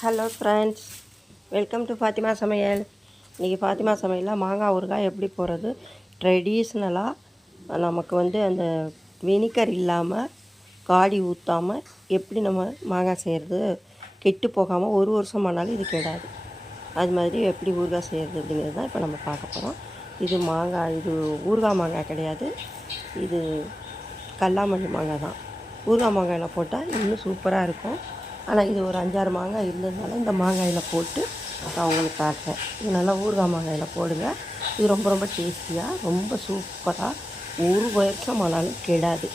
Hello friends welcome to Fatima சமையல். இன்றைக்கி ஃபாத்திமா சமையலில் மாங்காய் ஊறுகாய் எப்படி போடுறது? ட்ரெடிஷ்னலாக நமக்கு வந்து அந்த வினிகர் இல்லாமல் காடி ஊற்றாமல் எப்படி நம்ம மாங்காய் செய்கிறது கெட்டு போகாமல் ஒரு வருஷம் ஆனாலும் இது கெடாது. அது மாதிரி எப்படி ஊறுகாய் செய்கிறது அப்படிங்கிறது தான் இப்போ நம்ம பார்க்க போகிறோம் இது மாங்காய் இது ஊறுகாய் மாங்காய் கிடையாது. இது கல்லாமணி மாங்காய் தான். ஊறுகாய் மாங்காயில் போட்டால் இன்னும் சூப்பராக இருக்கும். ஆனால் இது ஒரு அஞ்சாறு மாங்காய் இருந்ததுனால இந்த மாங்காயில் போட்டு நான் உங்களுக்கு காட்டுறேன் இது நல்லா ஊறுகாய் மாங்காயில் போடுங்க. இது ரொம்ப ரொம்ப டேஸ்டியாக ரொம்ப சூப்பராக ஒரு வருஷம் ஆனாலும் கெடாது.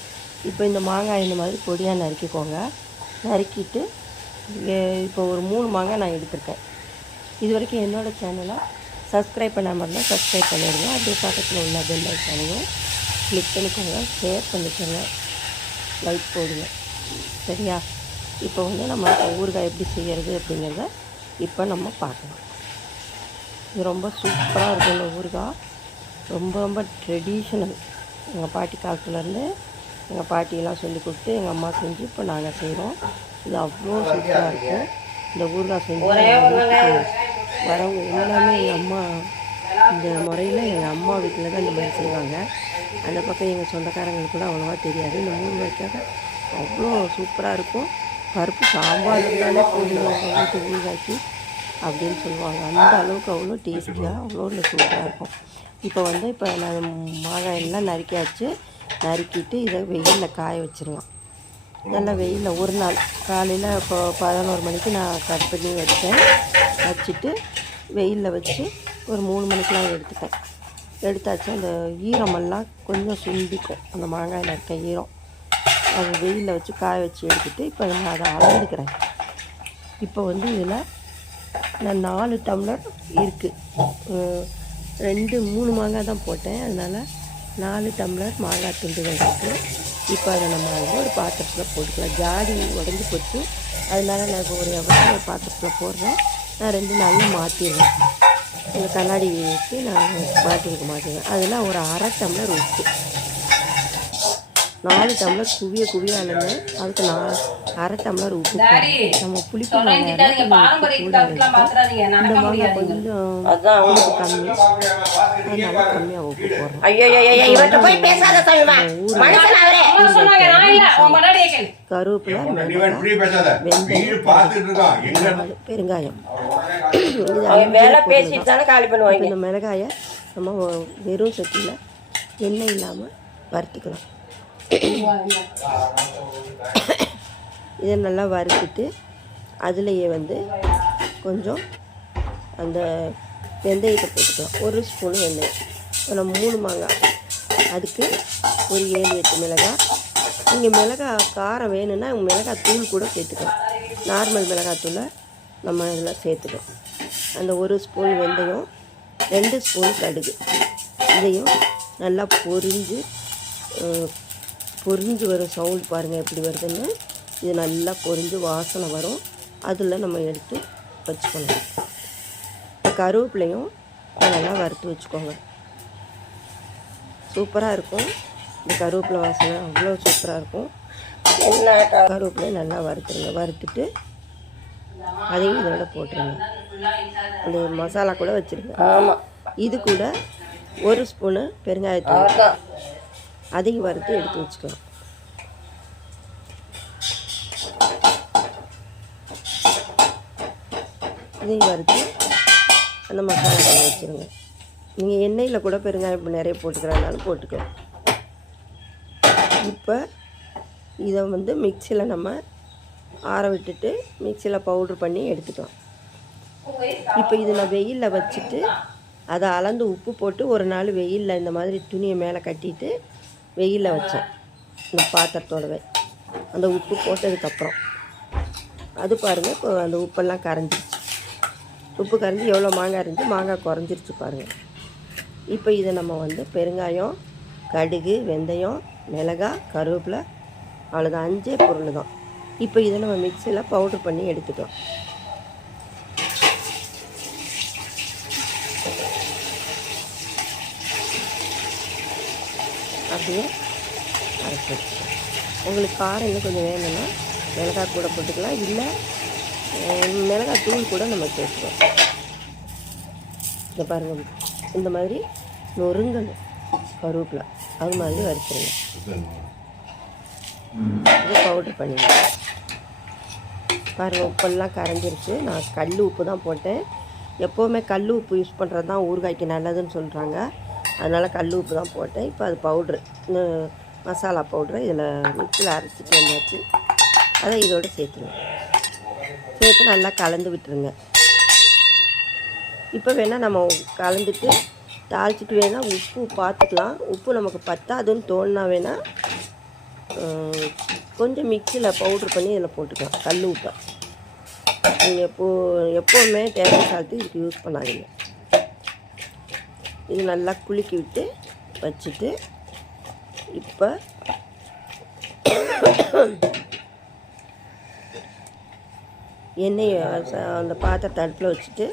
இப்போ இந்த மாங்காய் இந்த மாதிரி பொடியாக நறுக்கிக்கோங்க. நறுக்கிட்டு இப்போ ஒரு மூணு மாங்காய் நான் எடுத்திருக்கேன். இது வரைக்கும் என்னோடய சேனலை சப்ஸ்கிரைப் பண்ணாமல் இருந்தால் சப்ஸ்கிரைப் பண்ணிடுங்க. அப்படியே பக்கத்தில் உள்ள பெல் ஐக்கானையும் கிளிக் பண்ணிக்கோங்க. ஷேர் பண்ணிக்கோங்க. லைக் போடுங்க. சரியா? இப்போ வந்து நம்ம ஊறுகாய் எப்படி செய்கிறது அப்படிங்கிறத இப்போ நம்ம பார்க்கலாம். இது ரொம்ப சூப்பராக இருக்கும் இந்த ஊறுகாய். ரொம்ப ரொம்ப ட்ரெடிஷ்னல் எங்கள் பாட்டி காலத்துலேருந்து எங்கள் பாட்டியெல்லாம் சொல்லி கொடுத்து எங்கள் அம்மா செஞ்சு இப்போ நாங்கள் செய்கிறோம் இது அவ்வளோ சூப்பராக இருக்கும் இந்த ஊறுகாய் செஞ்சு வரவங்க எல்லாமே எங்கள் அம்மா இந்த முறையில் எங்கள் அம்மா வீட்டில் தான் இந்த மாதிரி செய்வாங்க. அந்த பக்கம் எங்கள் சொந்தக்காரங்களுக்கு கூட அவ்வளோவா தெரியாது. இந்த மூணு வரைக்காக அவ்வளோ சூப்பராக இருக்கும். பருப்பு சாம்பார் இருந்தாலே போதும். உங்கள் ஊறுகாய்க்கு அப்படின்னு சொல்லுவாங்க. அந்த அளவுக்கு அவ்வளோ டேஸ்டியாக அவ்வளோ சூப்பராக இருக்கும். இப்போ வந்து இப்போ நான் மாங்காய் எல்லாம் நறுக்கியாச்சு. நறுக்கிட்டு இதை வெயிலில் காய வச்சிடலாம். நல்லா வெயிலில் ஒரு நாள். காலையில் இப்போ பதினோரு மணிக்கு நான் கட் பண்ணி வச்சேன். வச்சுட்டு வெயிலில் வச்சு ஒரு மூணு மணிக்கெலாம் எடுத்துட்டேன். எடுத்தாச்சு. அந்த ஈரமெல்லாம் கொஞ்சம் சுண்டிக்கும். அந்த மாங்காயில் இருக்க ஈரம். அது வெயிலில் வச்சு காய வச்சு எடுத்துகிட்டு இப்போ நான் அதை அளந்துக்கிறேன் இப்போ வந்து இதில் நான் நாலு டம்ளர் இருக்குது ரெண்டு மூணு மாங்காய் தான் போட்டேன். அதனால் நாலு டம்ளர் மாங்காய் துண்டுகள் இருக்குது இப்போ அதை நம்ம அதில் ஒரு பாத்திரத்தில் போட்டுக்கலாம். ஜாடி உடஞ்சி போச்சு. அதனால நான் இப்போ ஒரு எவ்வளோ ஒரு பாத்திரத்தில் போடுறேன். நான் ரெண்டு நாளில் மாற்றிடுவேன் இந்த கண்ணாடி வச்சு நான் பாட்டிலுக்கு மாற்றுவேன் அதில் ஒரு அரை டம்ளர் உப்பு. நாலு டம்ளர் குவிய குவிய அளந்து அதுக்கு நான் அரை டம்ளர் உப்பு. நம்ம புளிப்பு. இந்த மாங்காய் கொஞ்சம் உப்பு கம்மி. அதனால கம்மியாக உப்பு போடுறோம். கருவேப்பிலை நாலு பெருங்காயம். இந்த மிளகாயை நம்ம வெறும் சட்டியில் எண்ணெய் இல்லாமல் வறுத்துக்கலாம். இதை நல்லா வறுத்துட்டு அதுலேயே வந்து கொஞ்சம் அந்த வெந்தயத்தை போட்டுக்கலாம். ஒரு ஸ்பூன் வெந்தயம். இப்போ நம்ம மூணு மாங்காய். அதுக்கு ஒரு ஏழு எட்டு மிளகாய். நீங்கள் மிளகாய் காரம் வேணும்னா மிளகாய் தூள் கூட சேர்த்துக்கலாம். நார்மல் மிளகாய் தூளை நம்ம இதில் சேர்த்துக்கலாம். அந்த ஒரு ஸ்பூன் வெந்தயம் ரெண்டு ஸ்பூன் கடுகு. இதையும் நல்லா பொரிஞ்சு பொரிஞ்சு வரும் சவுண்ட் பாருங்கள் எப்படி வருதுன்னு. இது நல்லா பொரிஞ்சு வாசனை வரும். அதில் நம்ம எடுத்து வச்சுக்கணும். கருவேப்பிலையும் நல்லா வறுத்து வச்சுக்கோங்க. சூப்பராக இருக்கும். இந்த கருவேப்பிலை வாசனை அவ்வளோ சூப்பராக இருக்கும். என்ன கருவேப்பிலையை நல்லா வறுத்துருங்க. வறுத்துட்டு அதையும் இதோட போட்டுருங்க. அந்த மசாலா கூட வச்சுருங்க ஆமா. இது கூட ஒரு ஸ்பூனு பெருங்காயத்தூள். அதையும் வறுத்து எடுத்து வச்சுக்கலாம். இதையும் வறுத்து அந்த மசாலா கூட வச்சுருங்க. நீங்கள் எண்ணெயில் கூட பெருங்காயம் இப்போ நிறைய போட்டுக்கிறனாலும் போட்டுக்கலாம். இப்போ இதை வந்து மிக்சியில் நம்ம ஆற விட்டுட்டு மிக்சியில் பவுட்ரு பண்ணி எடுத்துக்கலாம். இப்போ இதை நான் வெயிலில் வச்சுட்டு அதை அளந்து உப்பு போட்டு ஒரு நாள் வெயிலில் இந்த மாதிரி துணியை மேலே கட்டிட்டு வெயிலில் வச்சேன். இந்த பாத்திரத்தோடவே. அந்த உப்பு போட்டதுக்கப்புறம். அது பாருங்கள் இப்போ அந்த உப்பெல்லாம் கரைஞ்சிருச்சு. உப்பு கரைஞ்சி எவ்வளோ மாங்காய் இருந்துச்சு? மாங்காய் குறைஞ்சிருச்சு பாருங்கள் இப்போ இதை நம்ம வந்து பெருங்காயம் கடுகு வெந்தயம் மிளகாய் கருவேப்பிலை அவ்வளோதான். அஞ்சே பொருள் தான். இப்போ இதை நம்ம மிக்சியில் பவுட்ரு பண்ணி எடுத்துட்டோம் அப்படியே அரைச்சி வச்சுக்கலாம் உங்களுக்கு காரம் இன்னும் கொஞ்சம் வேணும்னா மிளகாய் கூட போட்டுக்கலாம். இல்லை மிளகாய் தூள் கூட நம்ம சேர்த்துக்கலாம். இந்த பாருங்கள் இந்த மாதிரி நொறுங்கணும். கருவேப்பிலை. அது மாதிரி வறுத்துருங்க. இது பவுட்ரு பண்ணிடுங்க. பாருங்கள் உப்பெல்லாம் கரைஞ்சிருச்சு. நான் கல் உப்பு தான் போட்டேன். எப்போவுமே கல் உப்பு யூஸ் பண்ணுறது தான் ஊறுகாய்க்கு நல்லதுன்னு சொல்கிறாங்க அதனால் கல் உப்பு தான் போட்டேன். இப்போ அது பவுட்ரு மசாலா பவுட்ரு இதில் மிக்சியில் அரைச்சிட்டு வந்தாச்சு. அதை இதோடு சேர்த்துருங்க சேர்த்து நல்லா கலந்து விட்டுருங்க. இப்போ வேணால் நம்ம கலந்துட்டு தாளிச்சிட்டு வேணால் உப்பு பார்த்துக்கலாம் உப்பு நமக்கு பத்தாதுன்னு தோணுனா வேணால் கொஞ்சம் மிக்சியில் பவுட்ரு பண்ணி இதில் போட்டுக்கலாம். கல் உப்பை. நீங்கள் எப்போ எப்போவுமே தேங்காய் சால்ட்டு இதுக்கு யூஸ் பண்ணாதீங்க. இது நல்லா குலுக்கி விட்டு வச்சுட்டு இப்போ எண்ணெய் அந்த பாத்திரத்தை அடுப்பில் வச்சுட்டு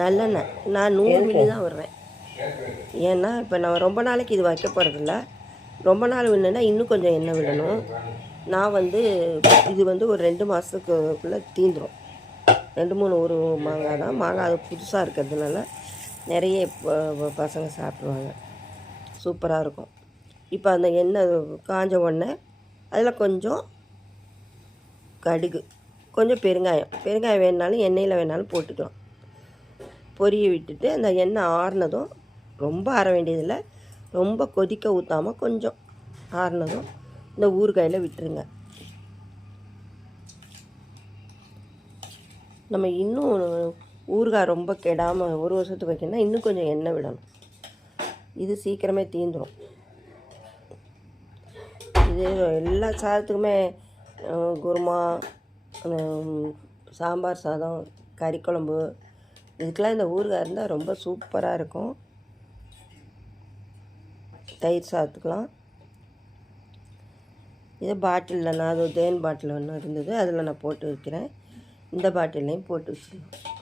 நல்லெண்ணெய். நான் நூறு மில்லி தான் விடுறேன் ஏன்னா இப்போ நான் ரொம்ப நாளைக்கு இது வைக்க போகிறதில்ல ரொம்ப நாள் விடணுன்னா இன்னும் கொஞ்சம் எண்ணெய் விடணும். நான் வந்து இது வந்து ஒரு ரெண்டு மாதத்துக்குள்ளே தீந்துடும் ரெண்டு மூணு ஒரு மாங்காய் தான். மாங்காய் அது புதுசாக இருக்கிறதுனால நிறைய பசங்க சாப்பிடுவாங்க. சூப்பராக இருக்கும். இப்போ அந்த எண்ணெய் காஞ்ச உடனே அதில் கொஞ்சம் கடுகு கொஞ்சம் பெருங்காயம். பெருங்காயம் வேணுனாலும் எண்ணெயில் வேணாலும் போட்டுக்கலாம். பொரிய விட்டுட்டு அந்த எண்ணெய் ஆறுனதும் ரொம்ப ஆற வேண்டியதில்லை. ரொம்ப கொதிக்க ஊற்றாமல் கொஞ்சம் ஆறுனதும் இந்த ஊறுகாயில் விட்டுருங்க. நம்ம இன்னும் ஊறுகாய் ரொம்ப கெடாமல் ஒரு வருஷத்துக்கு வைக்கணும்னா இன்னும் கொஞ்சம் எண்ணெய் விடணும். இது சீக்கிரமே தீந்துடும் இது எல்லா சாதத்துக்குமே குருமா சாம்பார் சாதம் கறி குழம்பு இதுக்கெல்லாம் இந்த ஊறுகாய் இருந்தால் ரொம்ப சூப்பராக இருக்கும். தயிர் சாதத்துக்கெலாம் இது பாட்டிலில் நான் அது தேன் பாட்டில் ஒன்று இருந்தது. அதில் நான் போட்டு வைக்கிறேன். இந்த பாட்டிலையும் போட்டு வச்சுருக்கோம்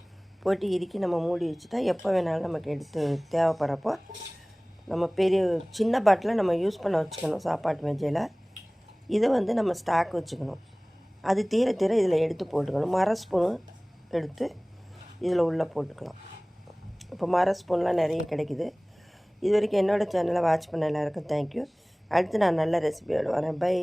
போட்டு இறுக்கி நம்ம மூடி வச்சு தான் எப்போ வேணாலும் நமக்கு எடுத்து தேவைப்படுறப்போ நம்ம பெரிய சின்ன பாட்டிலை நம்ம யூஸ் பண்ண வச்சுக்கணும் சாப்பாட்டு மேஜையில் இதை வந்து நம்ம ஸ்டாக் வச்சுக்கணும். அது தீர தீர இதில் எடுத்து போட்டுக்கணும். மர ஸ்பூனும் எடுத்து இதில் உள்ளே போட்டுக்கலாம். இப்போ மர ஸ்பூன்லாம் நிறைய கிடைக்குது. இது வரைக்கும் என்னோடய சேனலை வாட்ச் பண்ண எல்லாருக்கும் தேங்க்யூ அடுத்து நான் நல்ல ரெசிபியோடு வரேன். பை